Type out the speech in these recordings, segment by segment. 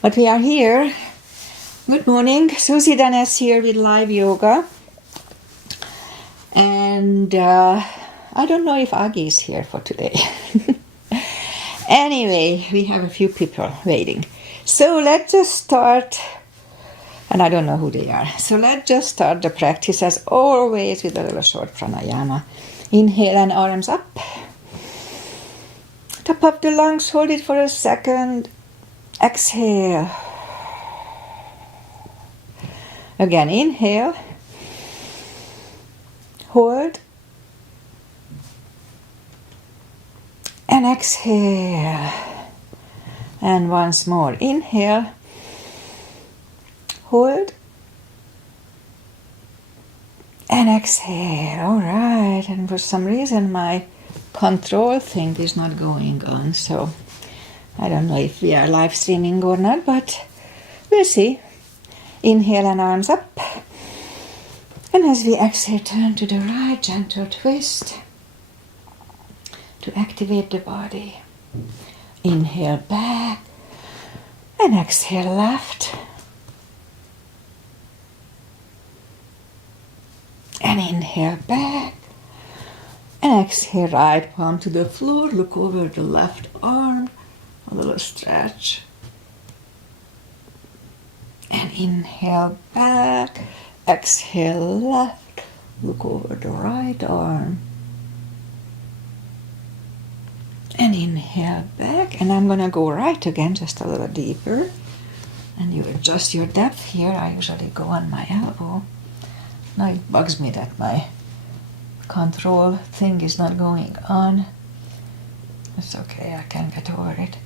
But we are here. Good morning. Susie Dennis here with live yoga. And I don't know if Aggie is here for today. Anyway, we have a few people waiting. So let's just start. And I don't know who they are. So let's just start the practice as always with a little short pranayama. Inhale and arms up. Top of the lungs, hold it for a second. Exhale. Again, inhale. Hold. And exhale. And once more. Inhale. Hold. And exhale. All right. And for some reason my control thing is not going on. So I don't know if we are live streaming or not, but we'll see. Inhale and arms up. And as we exhale, turn to the right, gentle twist to activate the body. Inhale back and exhale left. And inhale back and exhale right palm to the floor. Look over the left arm, a little stretch. And inhale back, exhale left, look over the right arm. And inhale back, and I'm going to go right again, just a little deeper. And you adjust your depth here. I usually go on my elbow. Now it bugs me that my control thing is not going on. It's okay, I can get over it.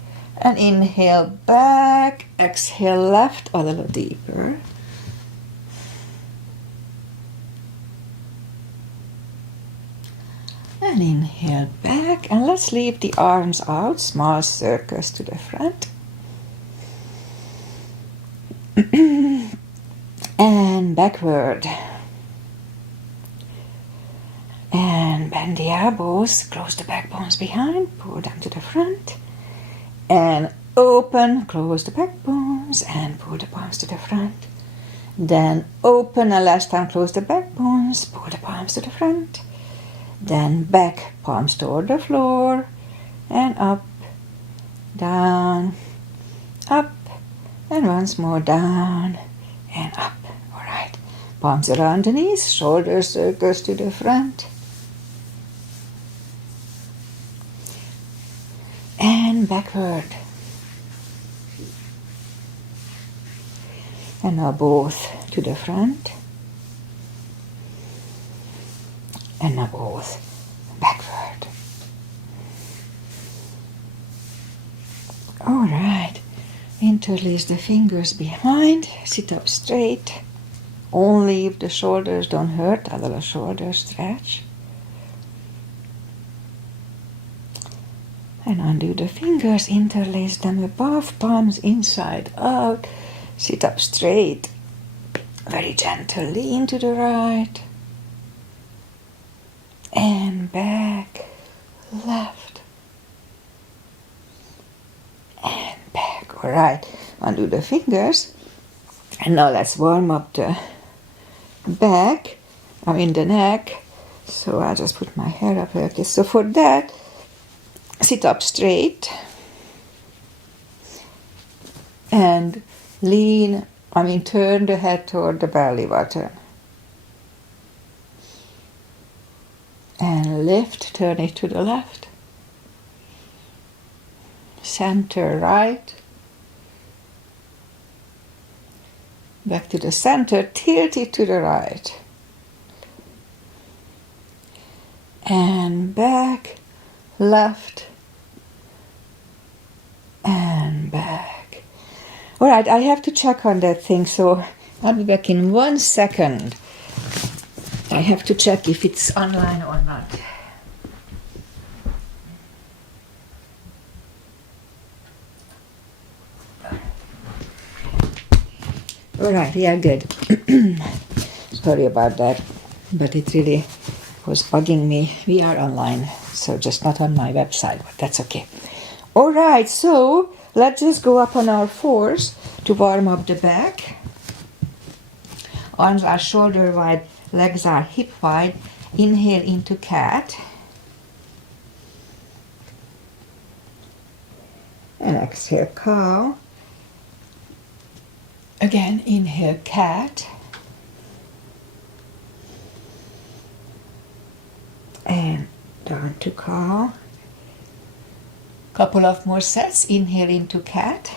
And inhale back, exhale left, a little deeper. And inhale back, and let's leave the arms out, small circles to the front. And backward. And bend the elbows, close the back bones behind, pull them to the front. And open, close the back bones, and pull the palms to the front. Then open, and last time close the back bones, pull the palms to the front. Then back, palms toward the floor, and up, down, up, and once more down, and up. All right, palms around the knees, shoulder circles to the front. And backward. And now both to the front. And now both backward. All right. Interlace the fingers behind. Sit up straight. Only if the shoulders don't hurt. A little shoulder stretch. And undo the fingers, interlace them above, palms inside out. Sit up straight. Very gentle, lean to the right. And back, left. And back. All right, undo the fingers. And now let's warm up the back, the neck. So I'll just put my hair up like this. So for that, sit up straight and lean, turn the head toward the belly button. And lift, turn it to the left. Center right. Back to the center, tilt it to the right. And back, left. And back. All right, I have to check on that thing, so I'll be back in 1 second. I have to check if it's online or not. All right, yeah, good. Sorry about that, but it really was bugging me. We are online, so just not on my website, but that's okay. All right, so Let's just go up on our fours to warm up the back. Arms are shoulder wide, legs are hip wide. Inhale into cat. And exhale, cow. Again, inhale, cat. And down to cow. Couple of more sets. Inhale into cat.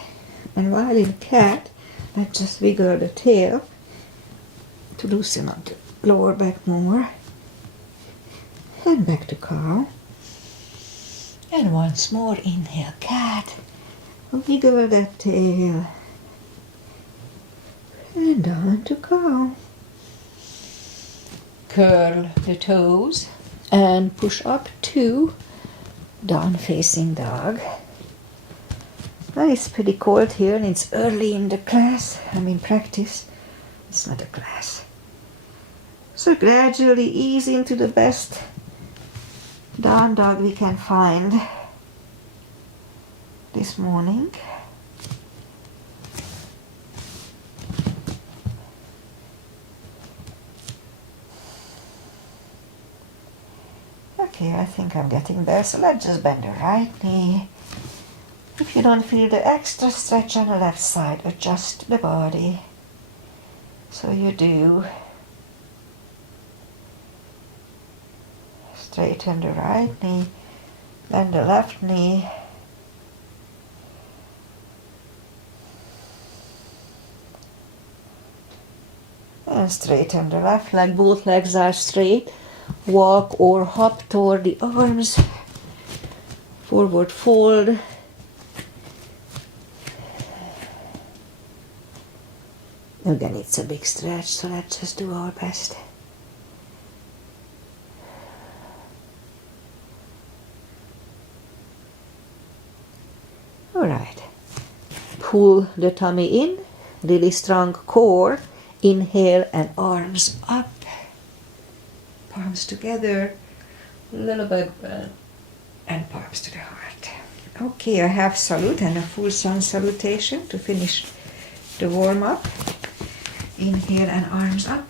And while in cat, let's just wiggle the tail to loosen up the lower back more. And back to cow. And once more, inhale, cat. Wiggle that tail. And down to cow. Curl the toes and push up to down facing dog. Well, it's pretty cold here and it's early in the class. Practice. It's not a class. So gradually ease into the best down dog we can find this morning. Okay, I think I'm getting there, so let's just bend the right knee. If you don't feel the extra stretch on the left side, adjust the body. So you do. Straighten the right knee, bend the left knee. And straighten the left leg, both legs are straight. Walk or hop toward the arms. Forward fold. Again, it's a big stretch, so let's just do our best. Alright. Pull the tummy in, really strong core. Inhale and arms up. Palms together, little bit bend, and palms to the heart. Okay, I have salute and a full sun salutation to finish the warm up. Inhale and arms up.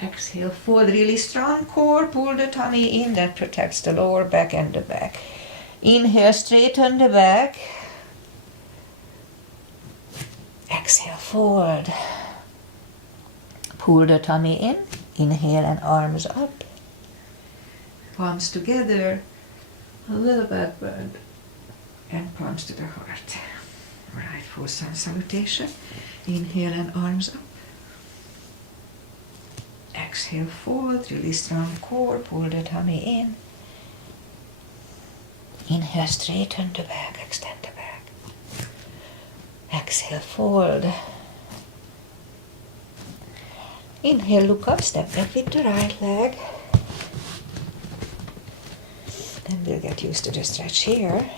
Exhale, fold really strong core, pull the tummy in, that protects the lower back and the back. Inhale, straighten the back. Exhale, forward. Pull the tummy in, inhale and arms up. Palms together, a little back bend, and palms to the heart. Right, full sun salutation. Inhale and arms up. Exhale, forward, really strong core, pull the tummy in. Inhale, straighten the back, extend the back. Exhale, forward. Inhale, look up, step back with the right leg. Then we'll get used to the stretch here.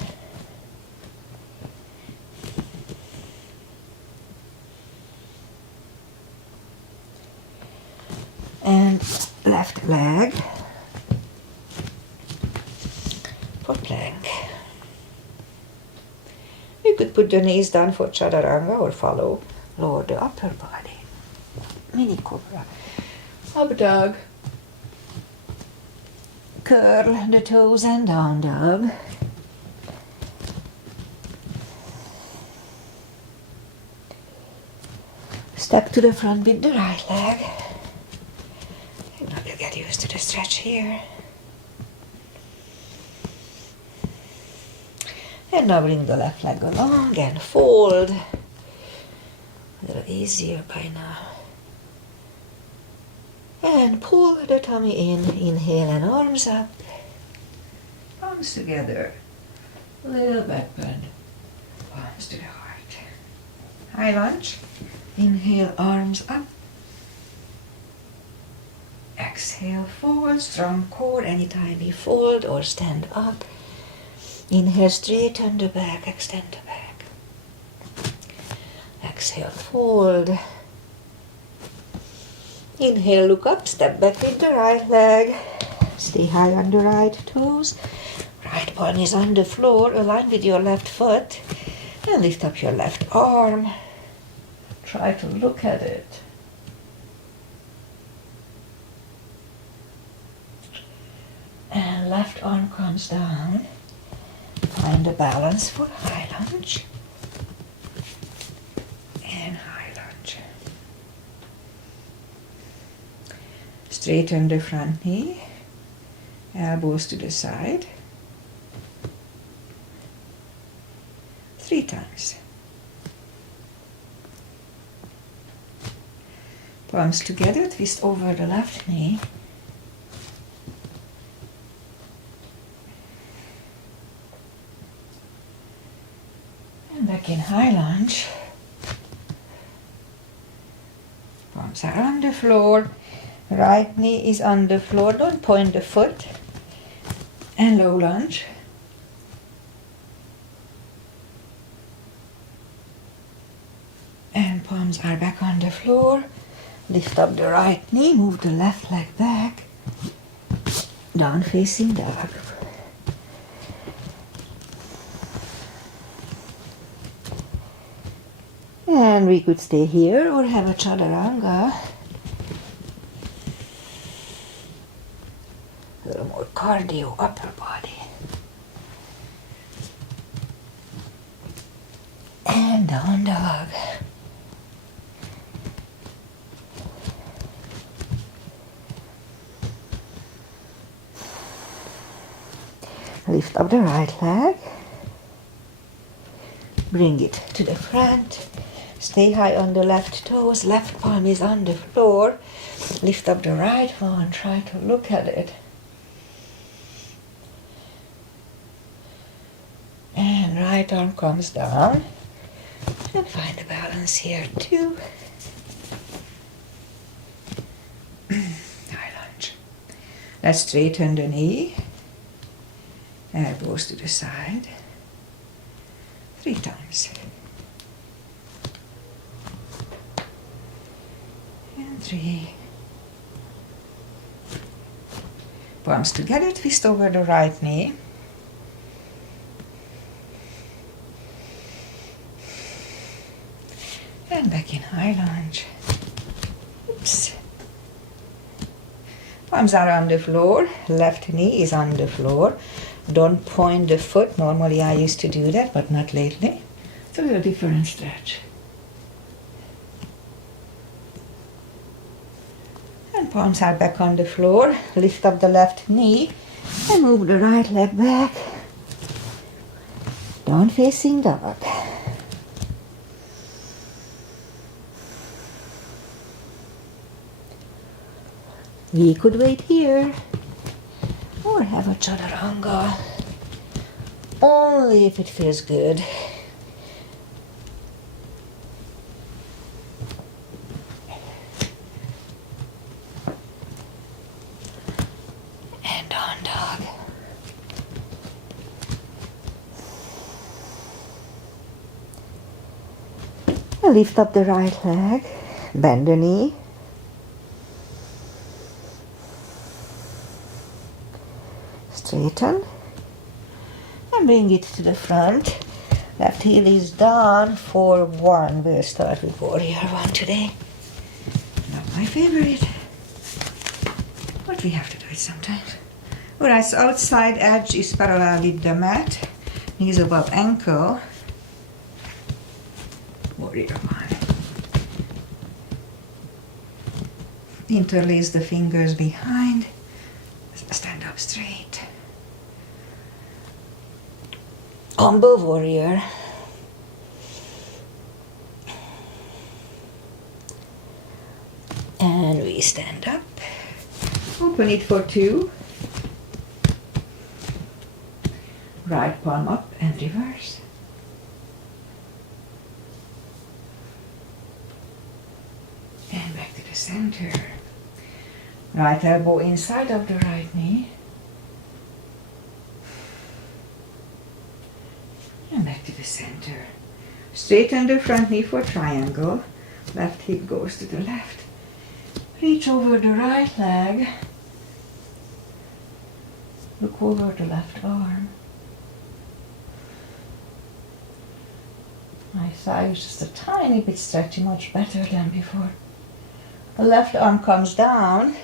And left leg for plank. You could put the knees down for chaturanga or follow. Lower the upper body. Mini cobra. Up dog. Curl the toes and down dog. Step to the front with the right leg. And now we'll get used to the stretch here. And now bring the left leg along and fold. A little easier by now. And pull the tummy in, inhale and arms up. Palms together. Little back bend. Palms to the heart. High lunge. Inhale, arms up. Exhale, forward, strong core. Anytime you fold or stand up. Inhale, straighten the back, extend the back. Exhale, fold. Inhale, look up, step back with the right leg. Stay high on the right toes. Right palm is on the floor, align with your left foot, and lift up your left arm. Try to look at it. And left arm comes down. Find the balance for high lunge. And high lunge. Straighten the front knee. Elbows to the side. 3 times. Palms together, twist over the left knee. And back in high lunge. Palms are on the floor. Right knee is on the floor. Don't point the foot. And low lunge. And palms are back on the floor. Lift up the right knee, move the left leg back. Down facing dog. And we could stay here or have a chaturanga. A little more cardio, upper body. And down dog. Lift up the right leg. Bring it to the front. Stay high on the left toes. Left palm is on the floor. Lift up the right one. Try to look at it. And right arm comes down. And find the balance here too. High lunge. Let's straighten the knee. Elbows to the side. 3 times. And 3. Palms together, twist over the right knee. And back in high lunge. Oops. Palms are on the floor. Left knee is on the floor. Don't point the foot. Normally I used to do that, but not lately. It's a little different stretch. And palms are back on the floor. Lift up the left knee and move the right leg back. Down facing dog. We could wait here or have a chaturanga, only if it feels good. And down dog. Lift up the right leg, bend the knee. Straighten and bring it to the front. Left heel is down for 1. We'll start with warrior 1 today. Not my favorite, but we have to do it sometimes. Alright, so outside edge is parallel with the mat. Knees above ankle. Warrior 1. Interlace the fingers behind. Stand up straight. Humble warrior. And we stand up. Open it for 2. Right palm up and reverse. And back to the center. Right elbow inside of the right knee. And back to the center. Straighten the front knee for triangle. Left hip goes to the left. Reach over the right leg. Look over the left arm. My thigh is just a tiny bit stretchy, much better than before. The left arm comes down.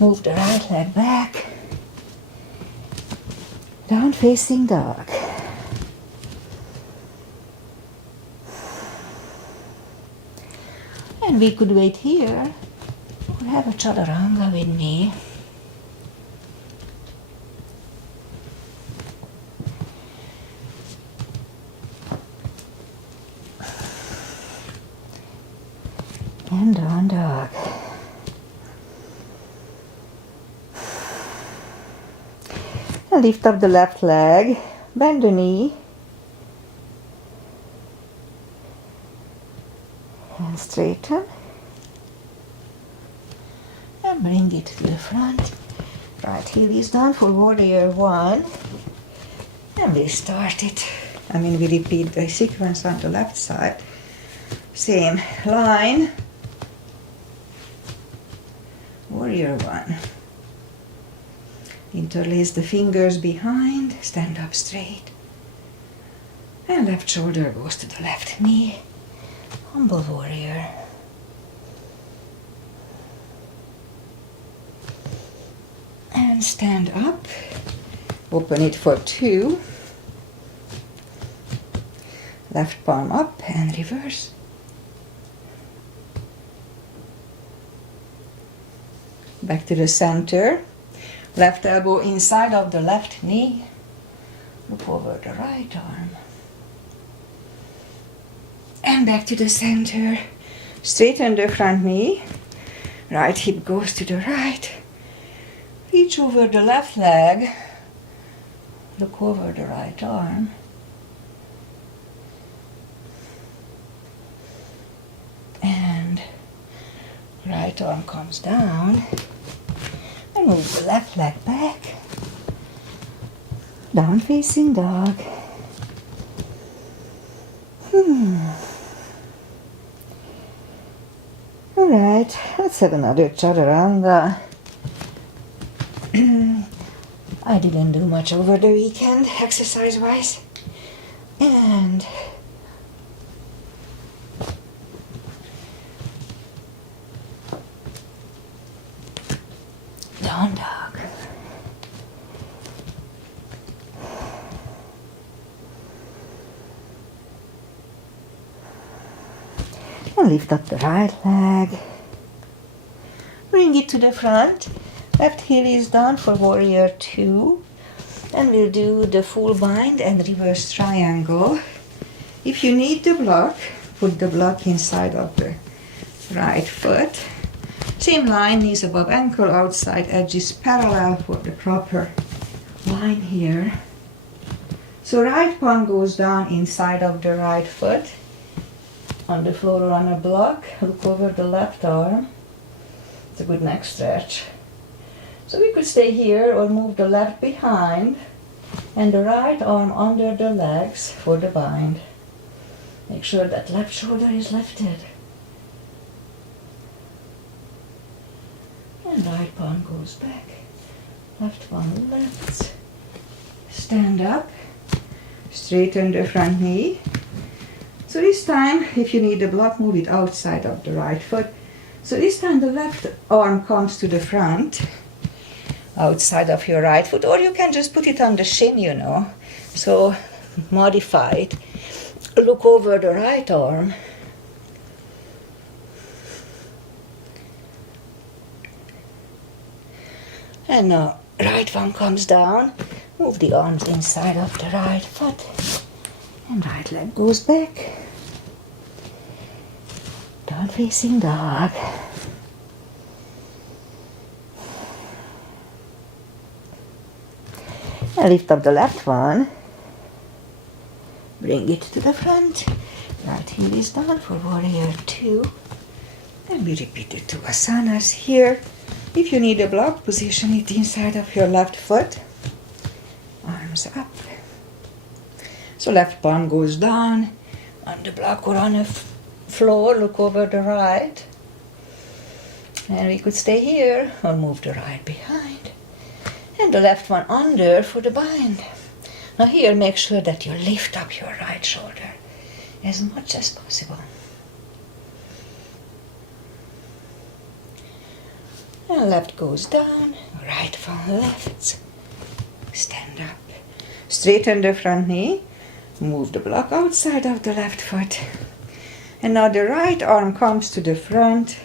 Move the right leg back. Down facing dog. And we could wait here or have a chaturanga with me. And down dog. And lift up the left leg, bend the knee, and straighten, and bring it to the front. Right heel is down for warrior one, and we start it. We repeat the sequence on the left side. Same line. Warrior one. Interlace the fingers behind, stand up straight. And left shoulder goes to the left knee. Humble warrior. And stand up. Open it for two. Left palm up and reverse. Back to the center. Left elbow inside of the left knee. Look over the right arm. And back to the center. Straighten the front knee. Right hip goes to the right. Reach over the left leg. Look over the right arm. And right arm comes down. And move the left leg back. Down facing dog. Alright, let's have another chaturanga. I didn't do much over the weekend, exercise-wise. And down dog. And lift up the right leg. Bring it to the front. Left heel is down for warrior two. And we'll do the full bind and reverse triangle. If you need the block, put the block inside of the right foot. Same line, knees above ankle, outside edges parallel for the proper line here. So right palm goes down inside of the right foot. On the floor or on a block, look over the left arm. It's a good neck stretch. So we could stay here or move the left behind and the right arm under the legs for the bind. Make sure that left shoulder is lifted. And right palm goes back. Left palm lifts. Stand up. Straighten the front knee. So this time, if you need a block, move it outside of the right foot. So this time the left arm comes to the front, outside of your right foot, or you can just put it on the shin, you know. So modify it. Look over the right arm. And now right one comes down. Move the arms inside of the right foot. And right leg goes back. Down facing dog. And lift up the left one. Bring it to the front. Right heel is down for warrior two. And we repeat the two asanas here. If you need a block, position it inside of your left foot. Arms up. So left palm goes down on the block or on the floor. Look over the right. And we could stay here or move the right behind. And the left one under for the bind. Now here, make sure that you lift up your right shoulder as much as possible. And left goes down, right from left. Stand up. Straighten the front knee. Move the block outside of the left foot. And now the right arm comes to the front,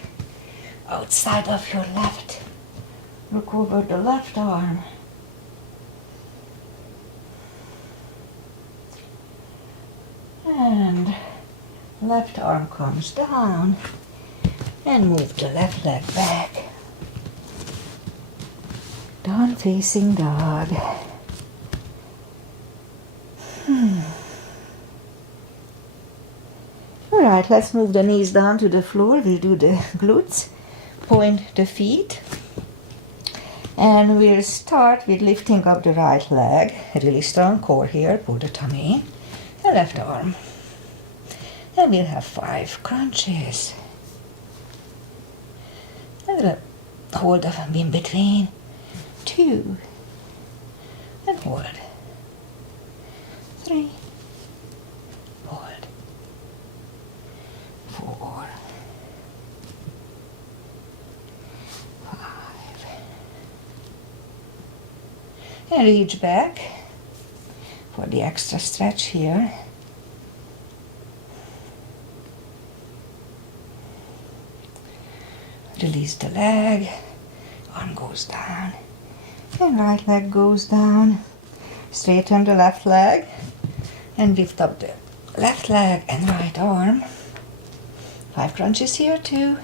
outside of your left. Look over the left arm. And left arm comes down. And move the left leg back. Down facing dog. Alright, let's move the knees down to the floor. We'll do the glutes. Point the feet. And we'll start with lifting up the right leg. Really strong core here. Pull the tummy in. And left arm. And we'll have 5 crunches. And we'll hold them in between. 2. And hold. 3. Hold. 4. 5. And reach back for the extra stretch here. Release the leg. Arm goes down. And right leg goes down. Straighten the left leg. And lift up the left leg and right arm. 5 crunches here, 2.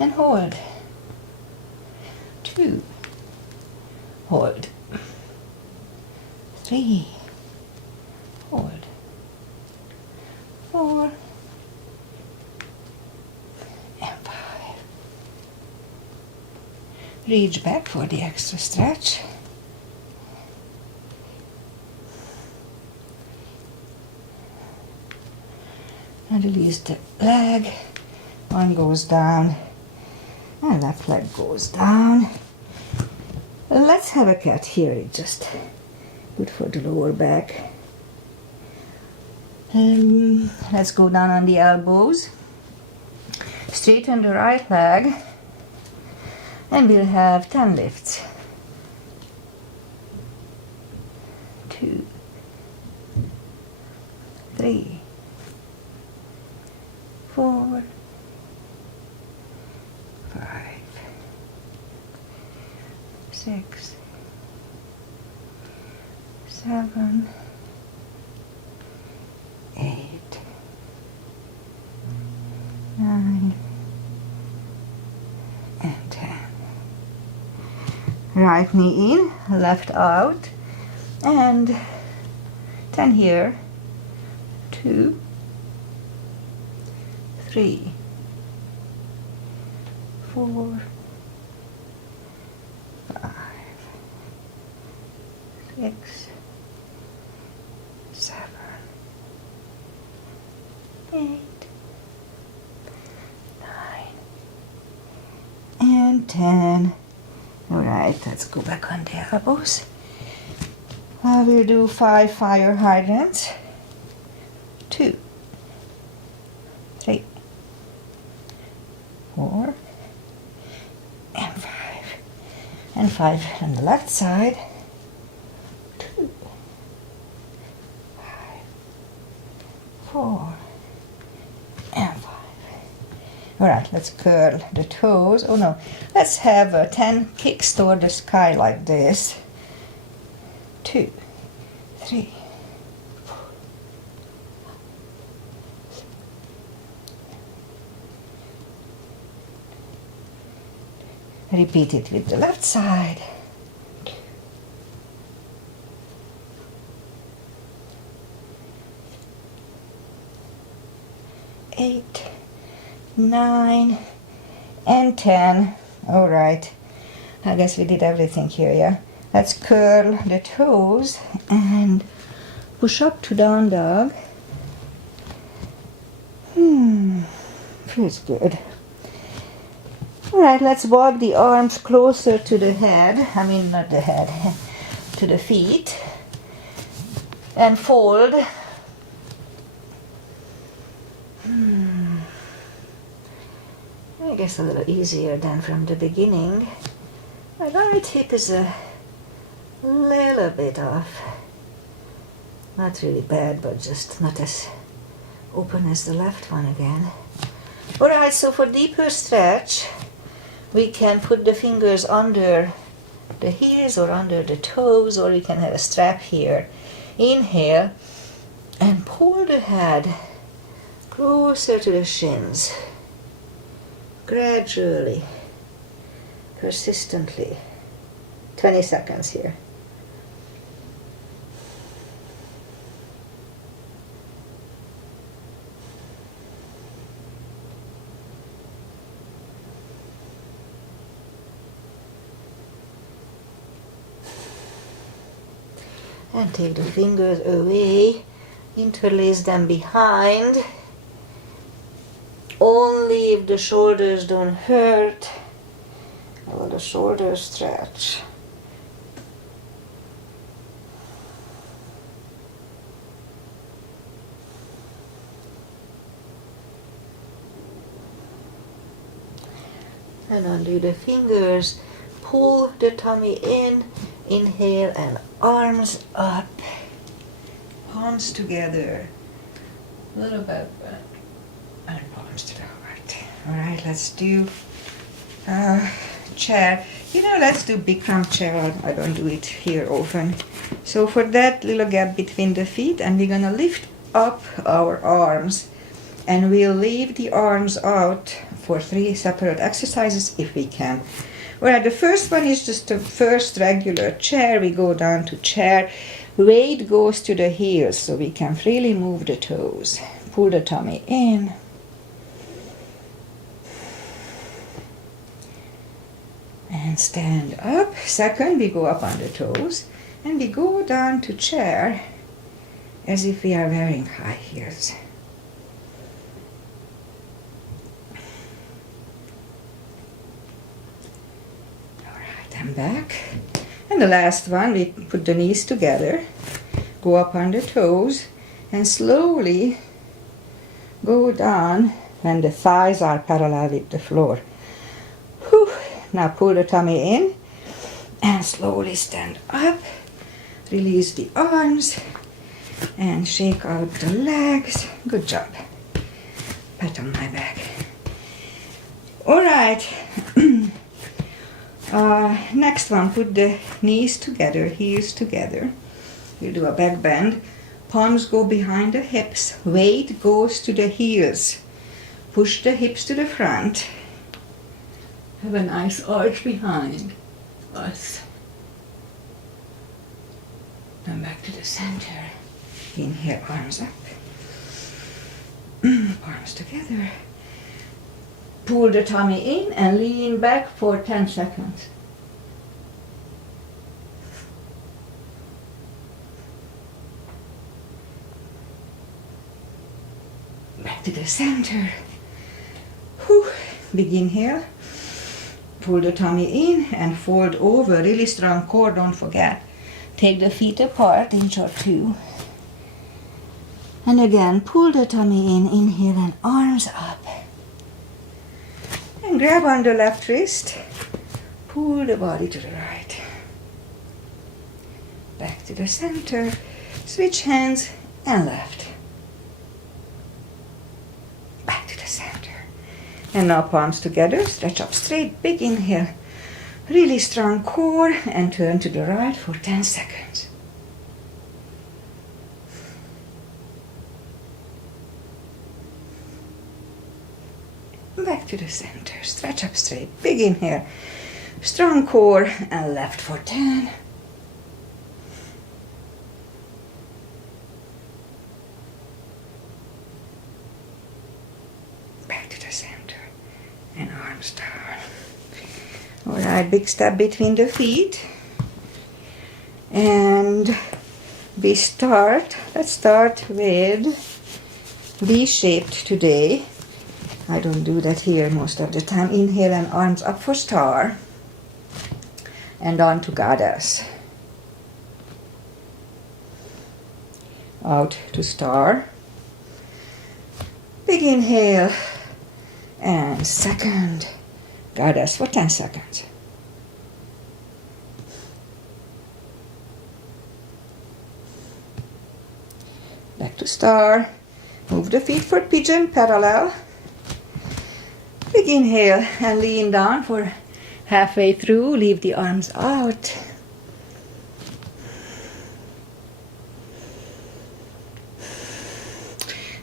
And hold. 2. Hold. 3. Hold. 4. And 5. Reach back for the extra stretch. And release the leg. One goes down. And left leg goes down. Let's have a cat here. It's just good for the lower back. Let's go down on the elbows. Straighten the right leg. And we'll have 10 lifts. 2, 3, 4, 5, 6, 7, 8, 9, and 10. Right knee in, left out, and 10 here. 2, 3, 4, 5, 6, 7, 8, 9, and 10. Alright, let's go back on the elbows. We'll do 5 fire hydrants. 2, 3, 4, and 5. And 5 on the left side. 2, 5, 4, and 5. Alright, let's curl the toes. Oh no, let's have 10 kicks toward the sky like this. 2, 3, 4. Repeat it with the left side. 8, 9, and 10. All right. I guess we did everything here, yeah? Let's curl the toes and push up to down dog. Feels good. All right, let's walk the arms closer to the head. I mean, not the head, to the feet. and fold. I guess a little easier than from the beginning. My right hip is a little bit off. Not really bad, but just not as open as the left one again. Alright, so for deeper stretch, we can put the fingers under the heels or under the toes, or we can have a strap here. Inhale and pull the head closer to the shins. Gradually, persistently. 20 seconds here. And take the fingers away, interlace them behind. Only if the shoulders don't hurt or the shoulders stretch. And undo the fingers, pull the tummy in, inhale and arms up, palms together, a little bit and palms to the heart. Alright, let's do chair. Let's do Bikram chair. I don't do it here often. So for that little gap between the feet, and we're gonna lift up our arms, and we'll leave the arms out for 3 separate exercises if we can. Alright, the first one is just the first regular chair. We go down to chair. Weight goes to the heels so we can freely move the toes. Pull the tummy in. And stand up. Second, we go up on the toes. And we go down to chair as if we are wearing high heels. Alright, I'm back. And the last one, we put the knees together, go up on the toes, and slowly go down when the thighs are parallel with the floor. Whew. Now pull the tummy in and slowly stand up. Release the arms and shake out the legs. Good job. Pat on my back. Alright. Next one, put the knees together, heels together. You do a back bend. Palms go behind the hips. Weight goes to the heels. Push the hips to the front. Have a nice arch behind us. Then back to the center. Inhale, arms up. Palms together. Pull the tummy in and lean back for 10 seconds. Back to the center. Whew. Big inhale. Pull the tummy in and fold over. Really strong core, don't forget. Take the feet apart, inch or two. And again, pull the tummy in, inhale and arms up. And grab on the left wrist. Pull the body to the right. Back to the center. Switch hands and left. Back to the center. And now palms together, stretch up straight, big inhale. Really strong core and turn to the right for 10 seconds. Back to the center, stretch up straight, big inhale. Strong core and left for 10. Back to the center. And arms down. Alright, big step between the feet. And let's start with V-shaped today. I don't do that here most of the time. Inhale and arms up for star. And on to goddess. out to star. Big inhale and second. Goddess for 10 seconds. Back to star. Move the feet for pigeon parallel. Big inhale and lean down for halfway through. Leave the arms out.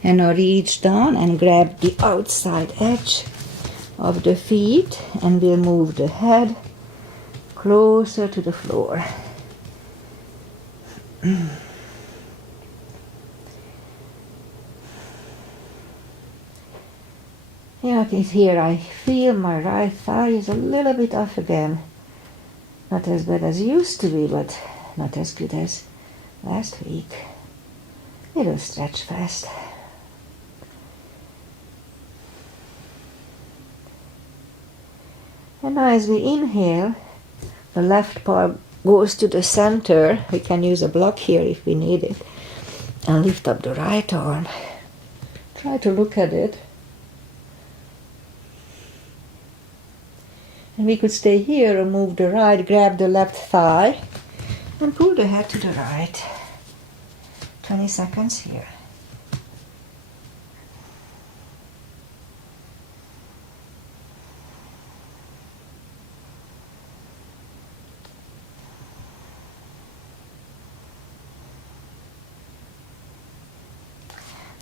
And now reach down and grab the outside edge of the feet, and we'll move the head closer to the floor. Yeah, here I feel my right thigh is a little bit off again. Not as bad as it used to be, but not as good as last week. It'll stretch fast. And now as we inhale, the left palm goes to the center. We can use a block here if we need it. And lift up the right arm. Try to look at it. And we could stay here or move the right, grab the left thigh, and pull the head to the right. 20 seconds here.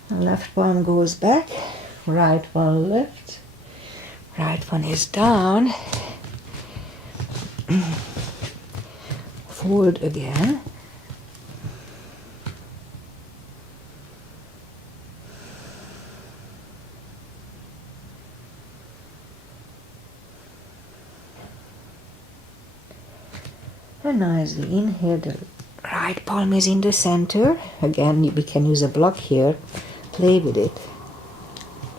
The left palm goes back, right one lifts, right one is down. Fold again. And now as we inhale, the right palm is in the center. Again, we can use a block here. Play with it.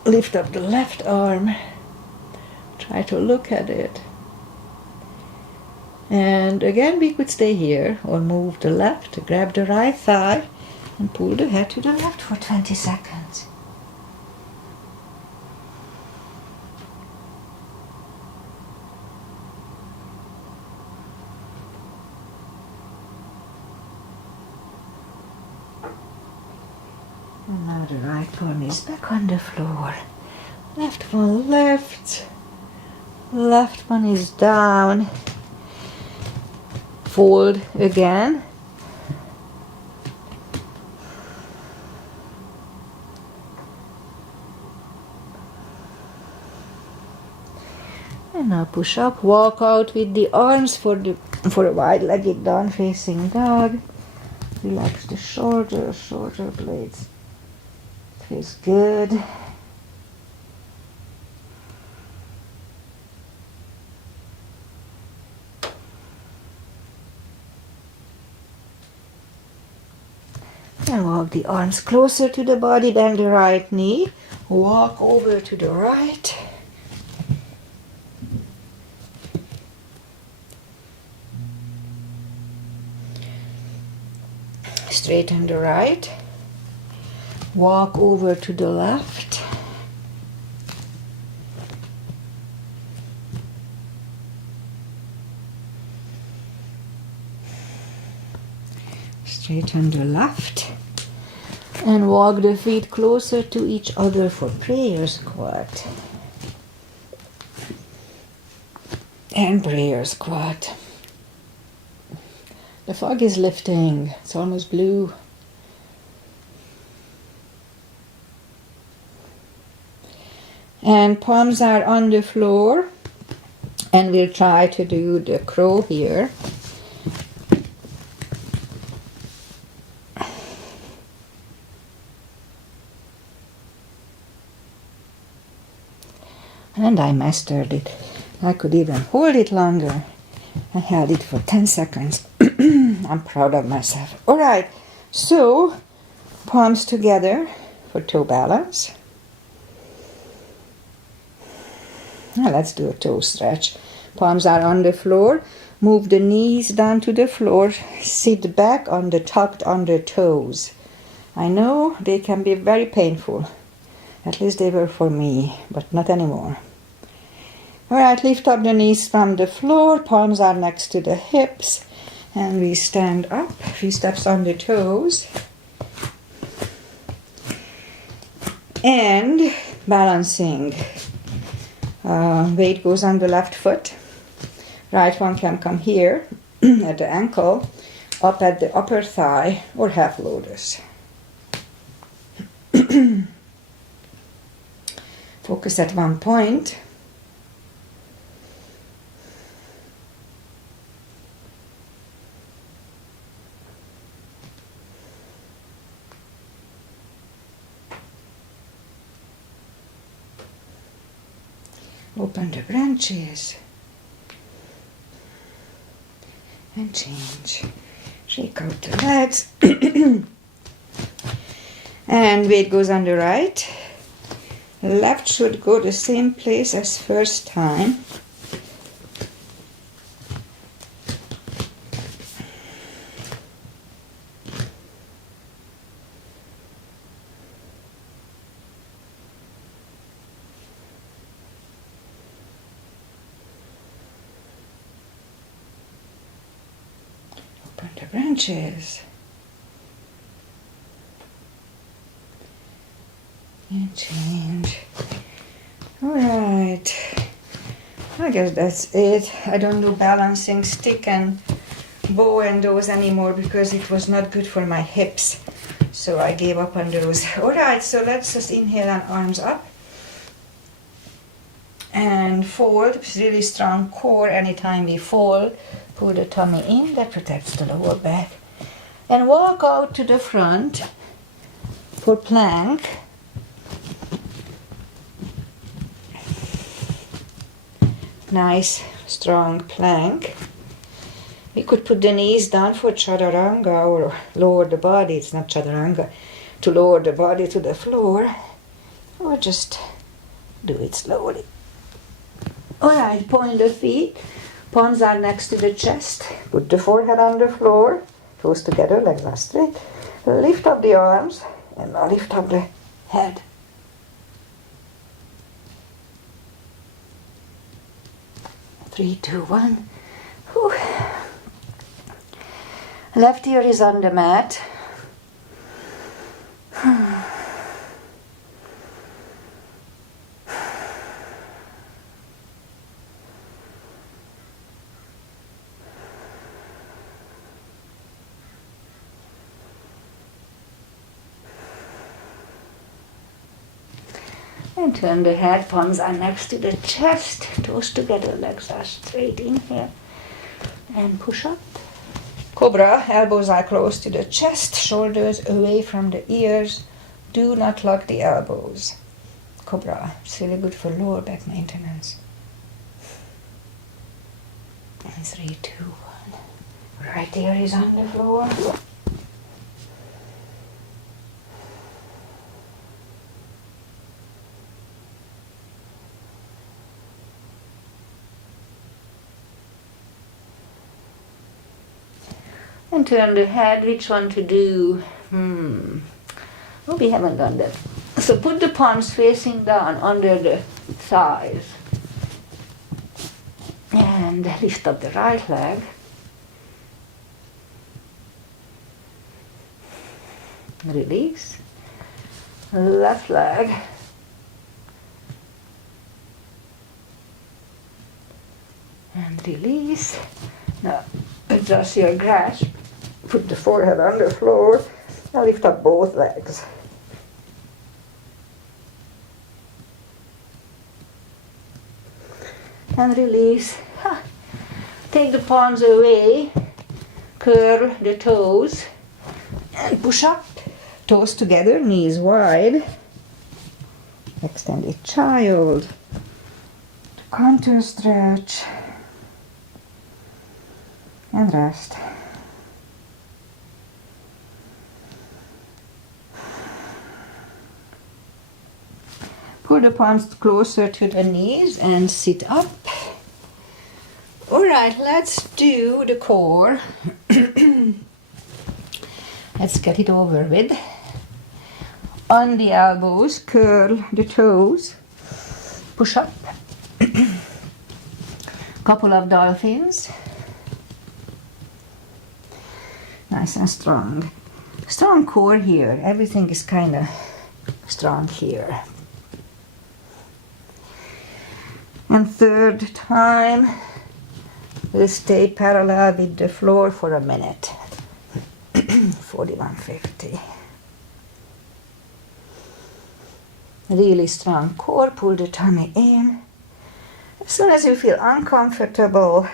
Lift up the left arm. Try to look at it. And again, we could stay here or move the left, grab the right thigh, and pull the head to the left for 20 seconds. And now the right palm is back on the floor. Left one left. Left one is down. Fold again. And now push up, walk out with the arms for a wide-legged down-facing dog. Relax the shoulder blades. Feels good. And walk the arms closer to the body, bend the right knee. Walk over to the right. Straighten the right. Walk over to the left. Straighten the left. And walk the feet closer to each other for prayer squat. And prayer squat. The fog is lifting. It's almost blue. And palms are on the floor. And we'll try to do the crow here. And I mastered it. I could even hold it longer. I held it for 10 seconds. I'm proud of myself. Alright, so palms together for toe balance. Now let's do a toe stretch. Palms are on the floor. Move the knees down to the floor. Sit back on the tucked under toes. I know they can be very painful. At least they were for me, but not anymore. Alright, lift up the knees from the floor, palms are next to the hips, and we stand up, a few steps on the toes. And balancing. Weight goes on the left foot. Right one can come here at the ankle, up at the upper thigh, or half lotus. Focus at one point. Open the branches and change. Shake out the legs. And weight goes on the right. Left should go the same place as first time. Open the branches. And change. Alright. I guess that's it. I don't do balancing stick and bow and those anymore because it was not good for my hips. So I gave up on those. Alright, so let's just inhale and arms up. And fold, really strong core. Anytime we fold, pull the tummy in, that protects the lower back. And walk out to the front for plank. Nice, strong plank. We could put the knees down for chaturanga or lower the body. It's not chaturanga. To lower the body to the floor. Or just do it slowly. Alright, point the feet. Palms are next to the chest. Put the forehead on the floor. Toes together, legs are straight. Lift up the arms and now lift up the head. Three, two, one. Whew. Left ear is on the mat. And turn the head, palms are next to the chest, toes together, legs are straight. Inhale and push up. Cobra, elbows are close to the chest, shoulders away from the ears. Do not lock the elbows. Cobra, it's really good for lower back maintenance. And 3, 2, 1. Right ear is on the floor. And turn the head, which one to do? Oh, we haven't done that. So put the palms facing down under the thighs. And lift up the right leg. Release. Left leg. And release. Now adjust your grasp. Put the forehead on the floor and lift up both legs. And release. Take the palms away, curl the toes, and push up. Toes together, knees wide. Extended child. Contour stretch. And rest. Pull the palms closer to the knees and sit up. Alright, let's do the core. Let's get it over with. On the elbows, curl the toes, push up. Couple of dolphins. Nice and strong. Strong core here. Everything is kind of strong here. And third time, we'll stay parallel with the floor for a minute. 4150. Really strong core, pull the tummy in. As soon as you feel uncomfortable,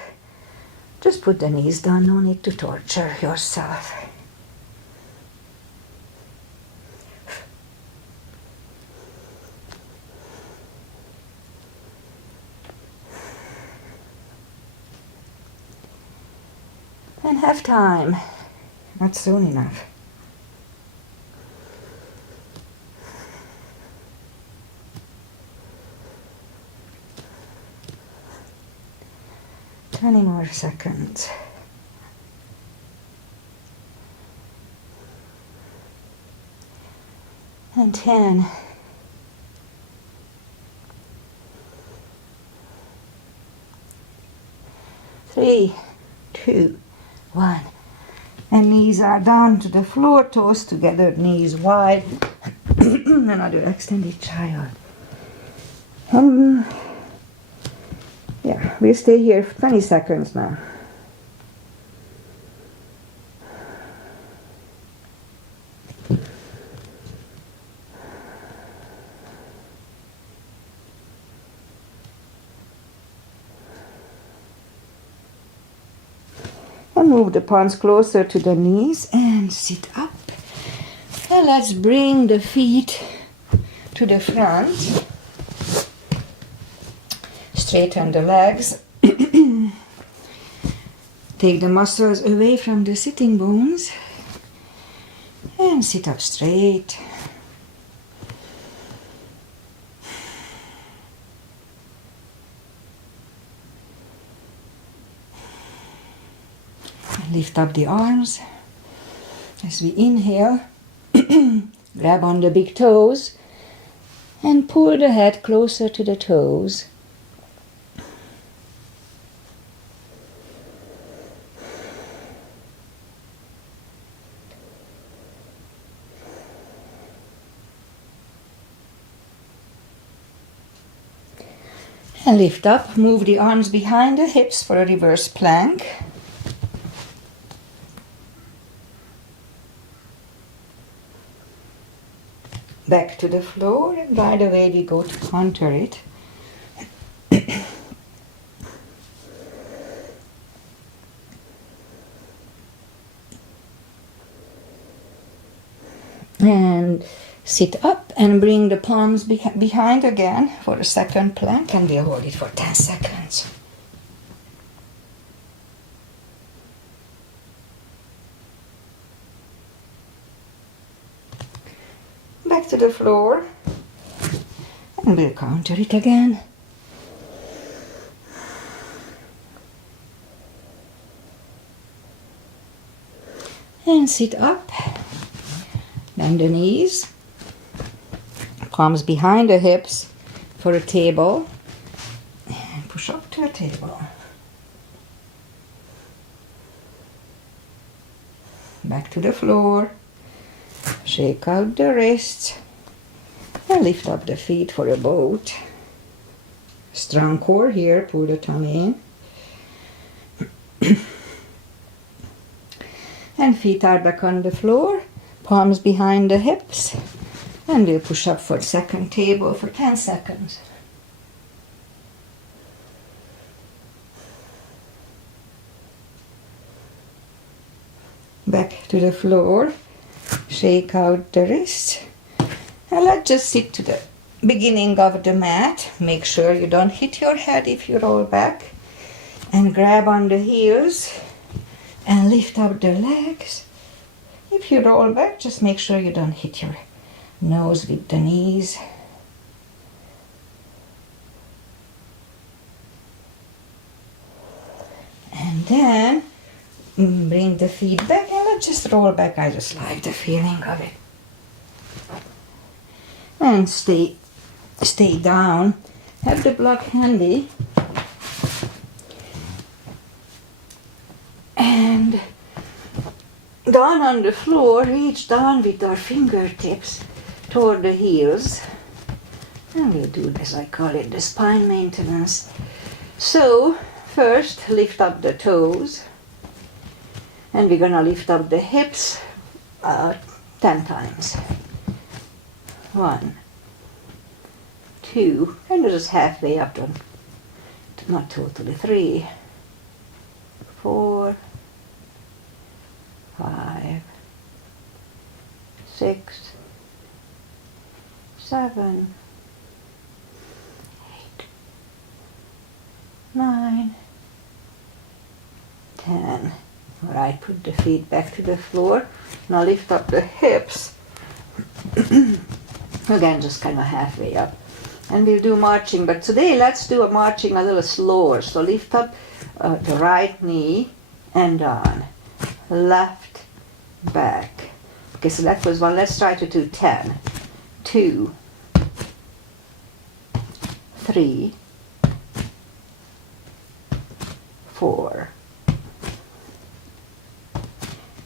just put the knees down, no need to torture yourself. And have time, not soon enough. Twenty more seconds. And 10. 3, 2, 1. And knees are down to the floor, toes together, knees wide. Another extended child. Yeah, we'll stay here for 20 seconds now. And move the palms closer to the knees and sit up. And let's bring the feet to the front. Straighten the legs. Take the muscles away from the sitting bones. And sit up straight. Lift up the arms as we inhale. Grab on the big toes and pull the head closer to the toes. And lift up, move the arms behind the hips for a reverse plank. Back to the floor, and right away we go to counter it. And sit up and bring the palms behind again for a second plank, and we'll hold it for 10 seconds. Back to the floor, and we'll counter it again. And sit up, bend the knees, palms behind the hips for a table, and push up to a table. Back to the floor. Shake out the wrists and lift up the feet for a boat. Strong core here, pull the tummy in. And feet are back on the floor, palms behind the hips. And we'll push up for second table for 10 seconds. Back to the floor. Shake out the wrists, and let's just sit to the beginning of the mat. Make sure you don't hit your head if you roll back, and grab on the heels and lift up the legs. If you roll back, just make sure you don't hit your nose with the knees. And then bring the feet back and let's just roll back. I just like the feeling of it. and stay down. Have the block handy. And down on the floor, reach down with our fingertips toward the heels. And we'll do, as I call it, the spine maintenance. So, first lift up the toes. And we're gonna lift up the hips 10 times. 1, 2, and just halfway up to not totally. 3, 4, 5, 6, 7, 8, 9, 10. All right, put the feet back to the floor. Now lift up the hips. Again, just kind of halfway up. And we'll do marching, but today let's do a marching a little slower. So lift up the right knee and down. Left, back. Okay, so that was one. Let's try to do 10. 2, 3, 4,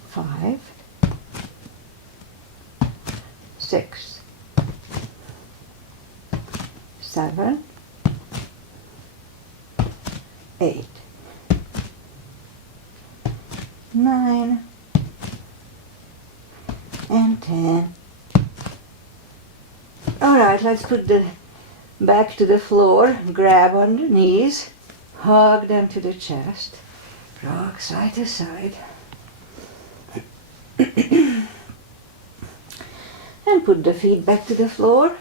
5, 6, 7, 8, 9, and 10. Alright, let's put the back to the floor, grab on the knees, hug them to the chest, rock side to side. And put the feet back to the floor.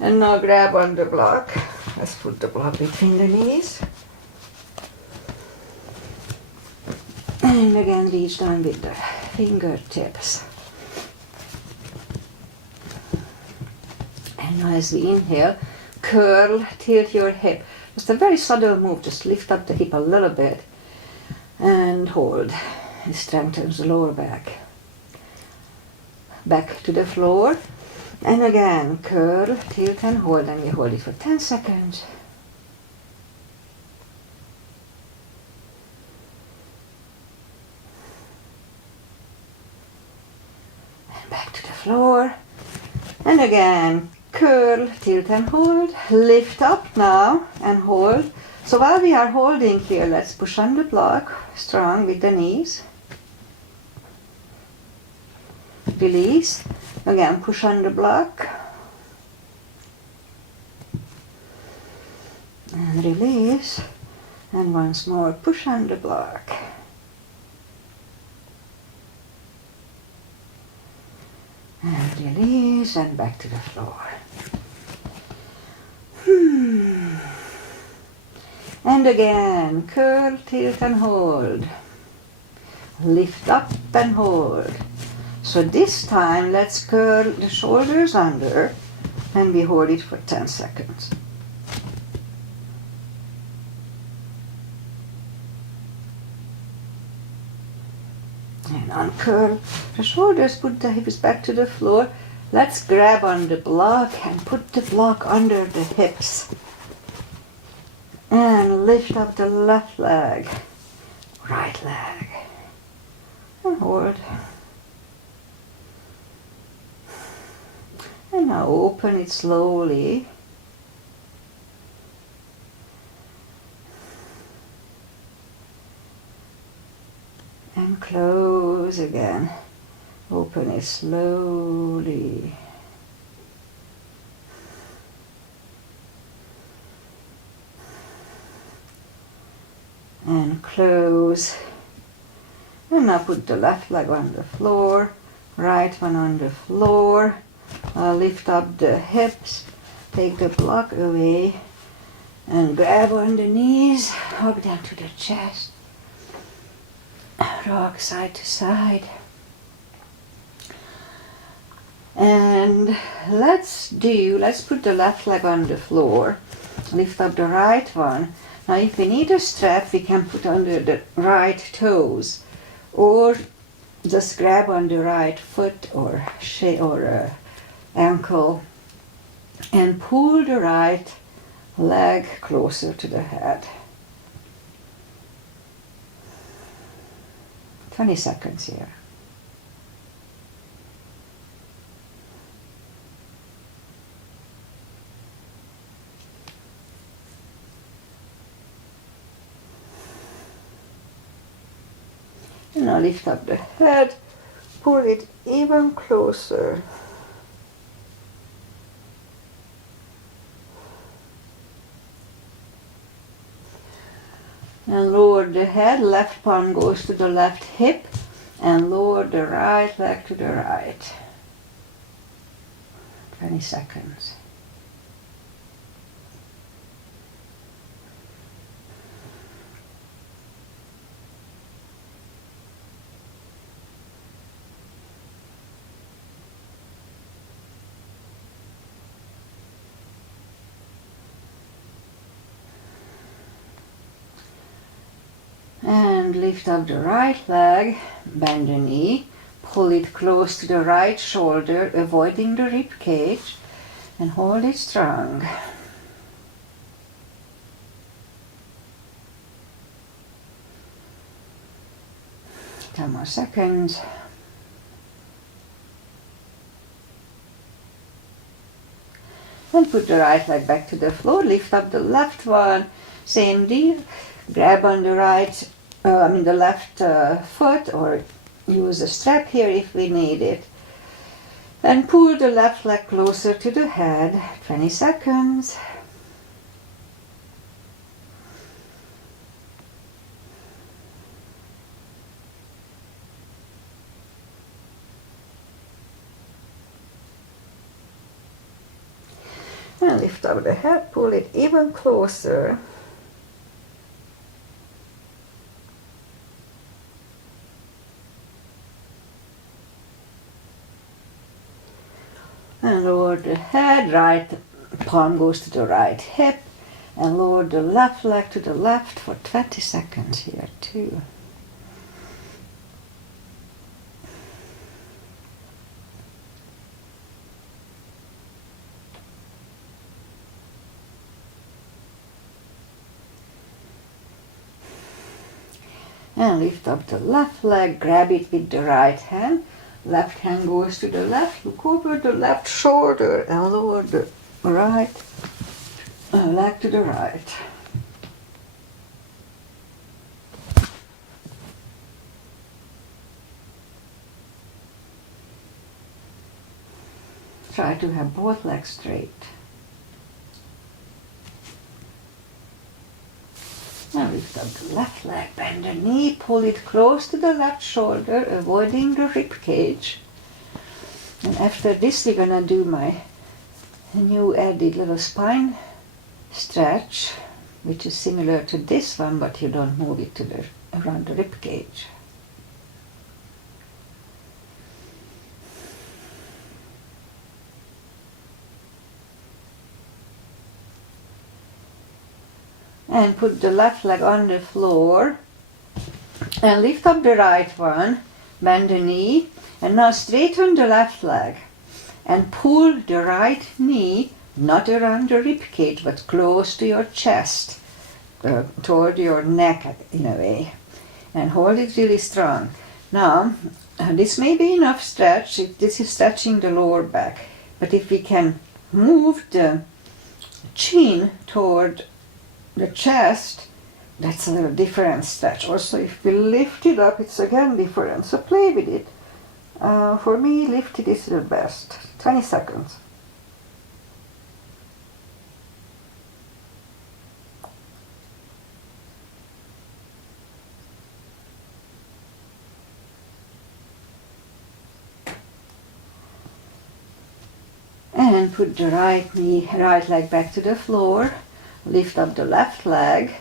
And now grab on the block. Let's put the block between the knees. And again reach down with the fingertips. And now as we inhale, curl, tilt your hip. Just a very subtle move, just lift up the hip a little bit. And hold. It strengthens the lower back. Back to the floor. And again, curl, tilt and hold, and we hold it for 10 seconds. And back to the floor. And again, curl, tilt and hold. Lift up now and hold. So while we are holding here, let's push on the block, strong with the knees. Release. Again, push on the block. And release. And once more, push on the block. And release, and back to the floor. And again, curl, tilt and hold. Lift up and hold. So this time, let's curl the shoulders under, and we hold it for 10 seconds. And uncurl the shoulders, put the hips back to the floor. Let's grab on the block and put the block under the hips. And lift up the left leg, right leg, and hold. And now open it slowly. And close again. Open it slowly. And close. And now put the left leg on the floor, right one on the floor. Lift up the hips, take the block away, and grab on the knees, hug down to the chest, rock side to side. And let's put the left leg on the floor, lift up the right one. Now if we need a strap, we can put under the right toes, or just grab on the right foot or ankle. and pull the right leg closer to the head. 20 seconds here. And now lift up the head, pull it even closer. And lower the head, left palm goes to the left hip, and lower the right leg to the right. 20 seconds. And lift up the right leg, bend the knee, pull it close to the right shoulder, avoiding the rib cage, and hold it strong. Ten more seconds. And put the right leg back to the floor, lift up the left one, same deal, grab on the the left foot, or use a strap here if we need it. And pull the left leg closer to the head, 20 seconds. And lift up the head, pull it even closer. And lower the head, right palm goes to the right hip, and lower the left leg to the left for 20 seconds here too. And lift up the left leg, grab it with the right hand. Left hand goes to the left, look over the left shoulder and lower the right leg to the right. Try to have both legs straight. Now lift up the left leg, bend the knee, pull it close to the left shoulder, avoiding the rib cage. And after this we're gonna do my new added little spine stretch, which is similar to this one, but you don't move it to around the rib cage. And put the left leg on the floor and lift up the right one, bend the knee, and now straighten the left leg and pull the right knee not around the rib cage but close to your chest, toward your neck in a way, and hold it really strong. Now this may be enough stretch. This is stretching the lower back, but if we can move the chin toward the chest, that's a little different stretch. Also, if we lift it up, it's again different. So play with it. For me, lifted is the best. 20 seconds. And put the right leg back to the floor. Lift up the left leg,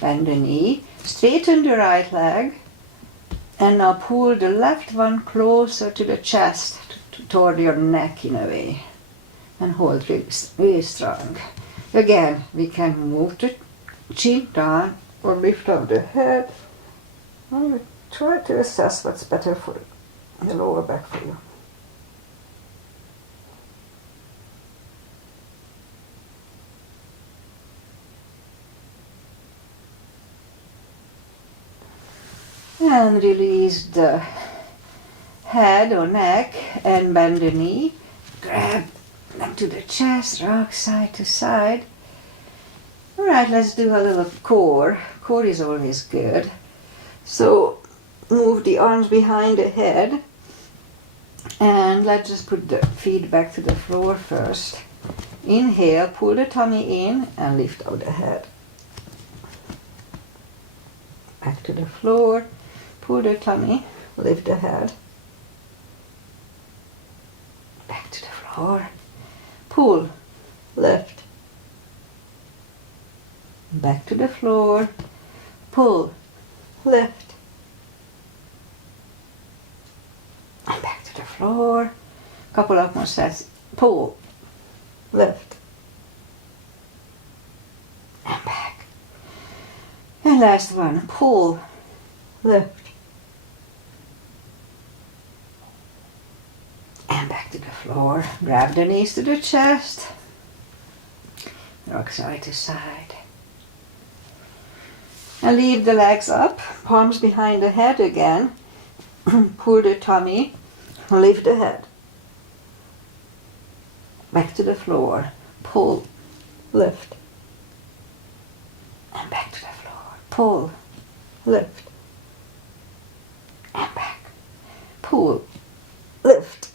bend the knee, straighten the right leg, and now pull the left one closer to the chest, toward your neck in a way, and hold really strong. Again, we can move the chin down or lift up the head. And try to assess what's better for the lower back for you. And release the head or neck and bend the knee. Grab them to the chest, rock side to side. Alright, let's do a little core. Core is always good. So move the arms behind the head. And let's just put the feet back to the floor first. Inhale, pull the tummy in and lift out the head. Back to the floor, pull the tummy, lift the head. Back to the floor, pull, lift. Back to the floor, pull, lift. And back to the floor. Couple of more sets. Pull, lift, and back. And last one. Pull, lift, and back to the floor. Grab the knees to the chest. Rock side to side. And leave the legs up. Palms behind the head again. Pull the tummy, lift the head. Back to the floor, pull, lift. And back to the floor, pull, lift. And back, pull, lift.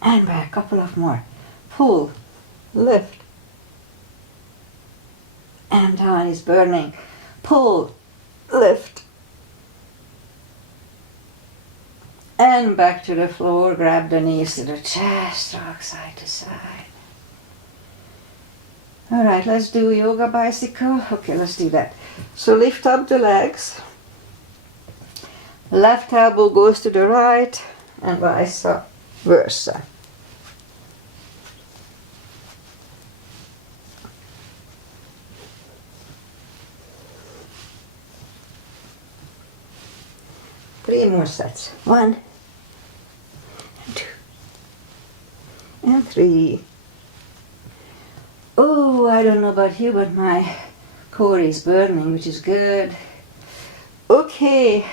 And back, couple of more. Pull, lift. And down is burning. Pull, lift. And back to the floor, grab the knees to the chest, rock side to side. Alright, let's do yoga bicycle. Okay, let's do that. So lift up the legs. Left elbow goes to the right and vice versa. Three more sets. 1, 2, and 3. Oh, I don't know about you, but my core is burning, which is good. Okay,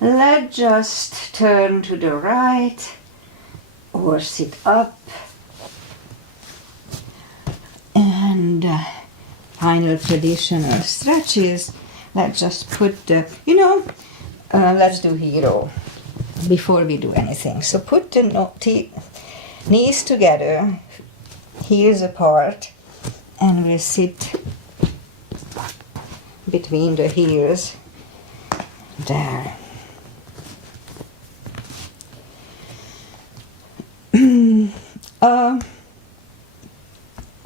let's just turn to the right or sit up. And final traditional stretches. Let's just put the, let's do hero before we do anything. So put the knees together, heels apart, and we'll sit between the heels. There.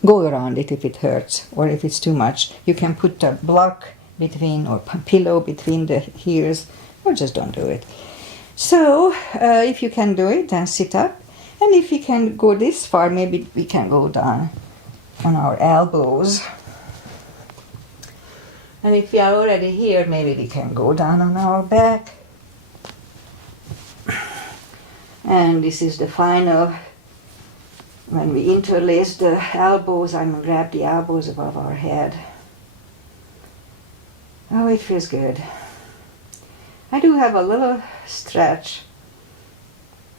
Go around it if it hurts or if it's too much. You can put a block between or pillow between the heels, or just don't do it. So if you can do it, then sit up, and if you can go this far, maybe we can go down on our elbows, and if we are already here, maybe we can go down on our back. And this is the final, when we interlace the elbows. I'm going to grab the elbows above our head. Oh, it feels good. I do have a little stretch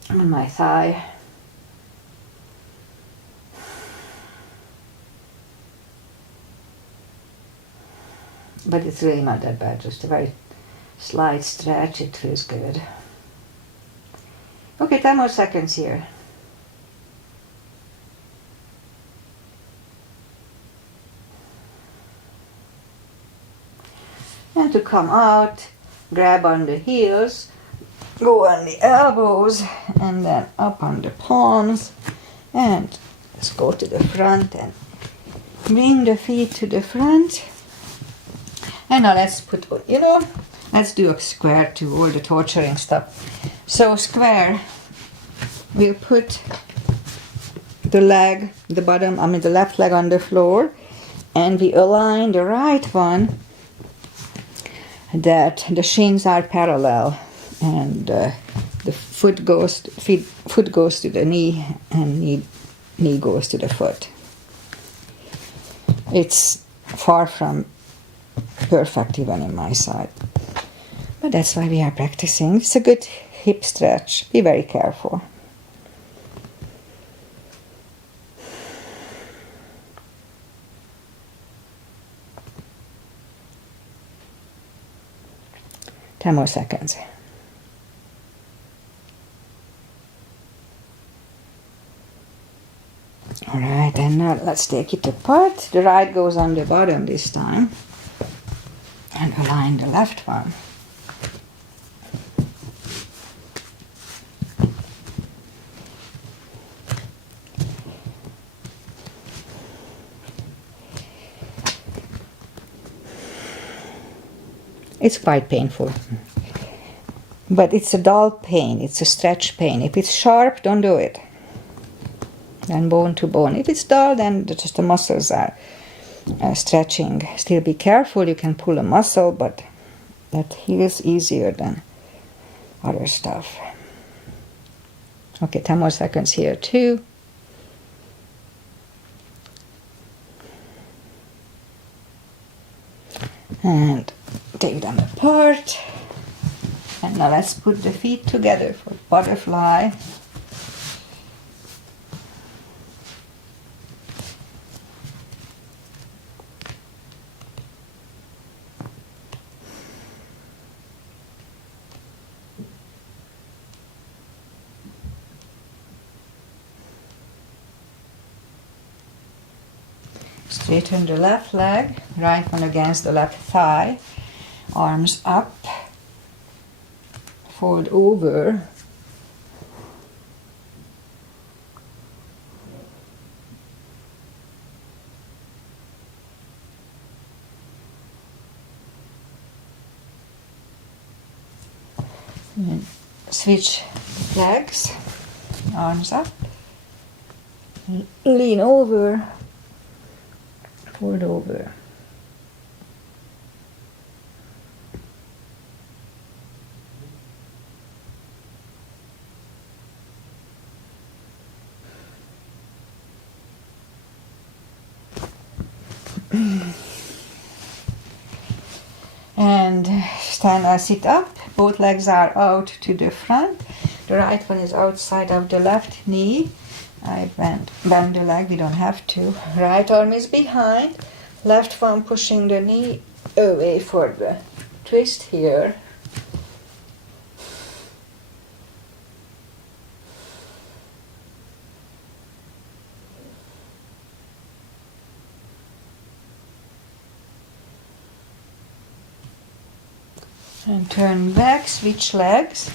on my thigh. But it's really not that bad, just a very slight stretch. It feels good. Okay, 10 more seconds here. And to come out, grab on the heels, go on the elbows, and then up on the palms, and let's go to the front and bring the feet to the front. And now let's put, let's do a square to all the torturing stuff. So square, we'll put the leg, the left leg on the floor, and we align the right one that the shins are parallel, and the foot goes to the knee, and knee goes to the foot. It's far from perfect even in my side. But that's why we are practicing. It's a good hip stretch. Be very careful. Ten more seconds. Alright, and now let's take it apart. The right goes on the bottom this time. And align the left one. It's quite painful. But it's a dull pain, it's a stretch pain. If it's sharp, don't do it. Then bone to bone. If it's dull, then just the muscles are stretching. Still be careful, you can pull a muscle, but that heals easier than other stuff. Okay, 10 more seconds here too. And take them apart. And now let's put the feet together for butterfly. Straighten the left leg, right one against the left thigh, arms up, fold over, and switch legs, arms up, lean over, fold over. And sit up, both legs are out to the front. The right one is outside of the left knee. I bend the leg, we don't have to. Right arm is behind, left one pushing the knee away for the twist here. And turn back, switch legs.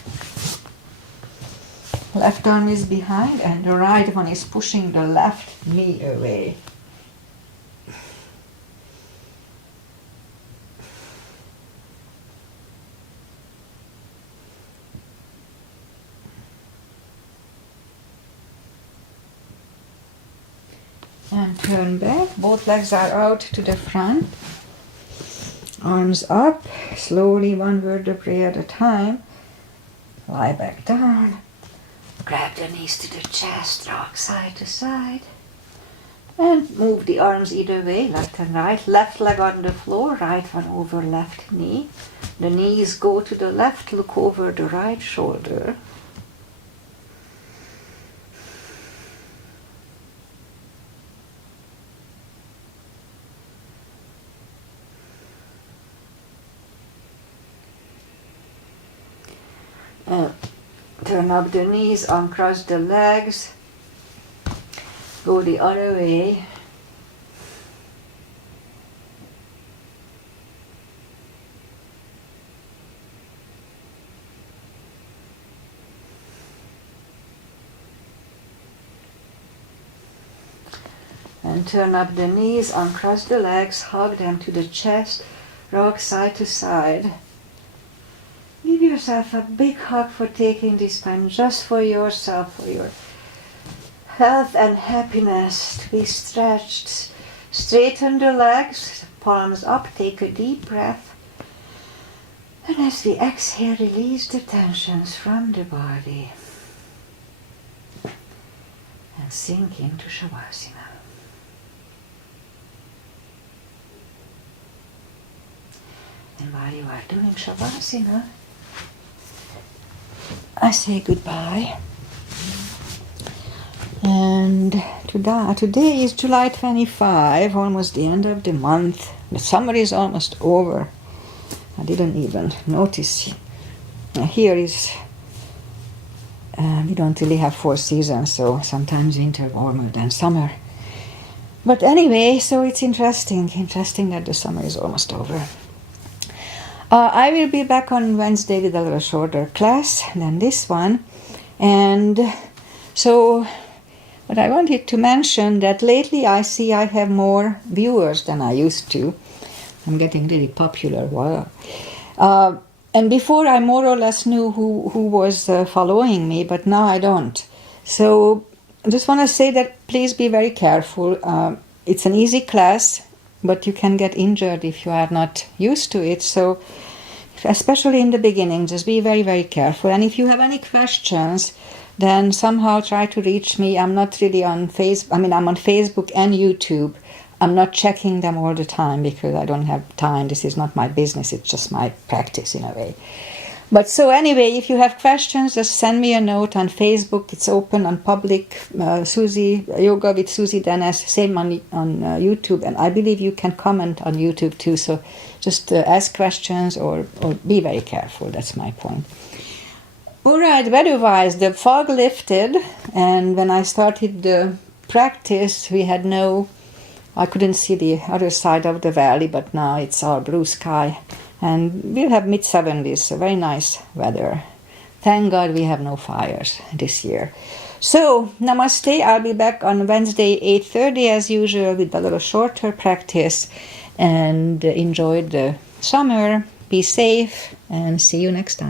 Left arm is behind and the right one is pushing the left knee away. And turn back, both legs are out to the front. Arms up, slowly one vertebrae at a time. Lie back down. Grab the knees to the chest, rock side to side. And move the arms either way, left and right. Left leg on the floor, right one over left knee. The knees go to the left, look over the right shoulder. Turn up the knees, uncross the legs, go the other way. And turn up the knees, uncross the legs, hug them to the chest, rock side to side. Give yourself a big hug for taking this time just for yourself, for your health and happiness, to be stretched. Straighten the legs, palms up, take a deep breath. And as we exhale, release the tensions from the body. And sink into Shavasana. And while you are doing Shavasana, I say goodbye. And today is July 25, almost the end of the month. The summer is almost over. I didn't even notice. Here is, we don't really have 4 seasons, so sometimes winter warmer than summer. But anyway, so it's interesting that the summer is almost over. I will be back on Wednesday with a little shorter class than this one. And so, but I wanted to mention that lately I see I have more viewers than I used to. I'm getting really popular. Wow. And before I more or less knew who was following me, but now I don't. So I just want to say that please be very careful. It's an easy class, but you can get injured if you are not used to it. So especially in the beginning, just be very, very careful. And if you have any questions, then somehow try to reach me. I'm not really on Facebook. I mean, I'm on Facebook and YouTube. I'm not checking them all the time because I don't have time. This is not my business. It's just my practice in a way. But so anyway, if you have questions, just send me a note on Facebook. It's open on public. Susie, Yoga with Susie Dennis, same on YouTube. And I believe you can comment on YouTube too. So just ask questions or be very careful. That's my point. All right, weather-wise, the fog lifted. And when I started the practice, I couldn't see the other side of the valley, but now it's all blue sky. And we'll have mid-70s, so very nice weather. Thank God we have no fires this year. So, namaste. I'll be back on Wednesday, 8:30 as usual with a little shorter practice. And enjoy the summer. Be safe and see you next time.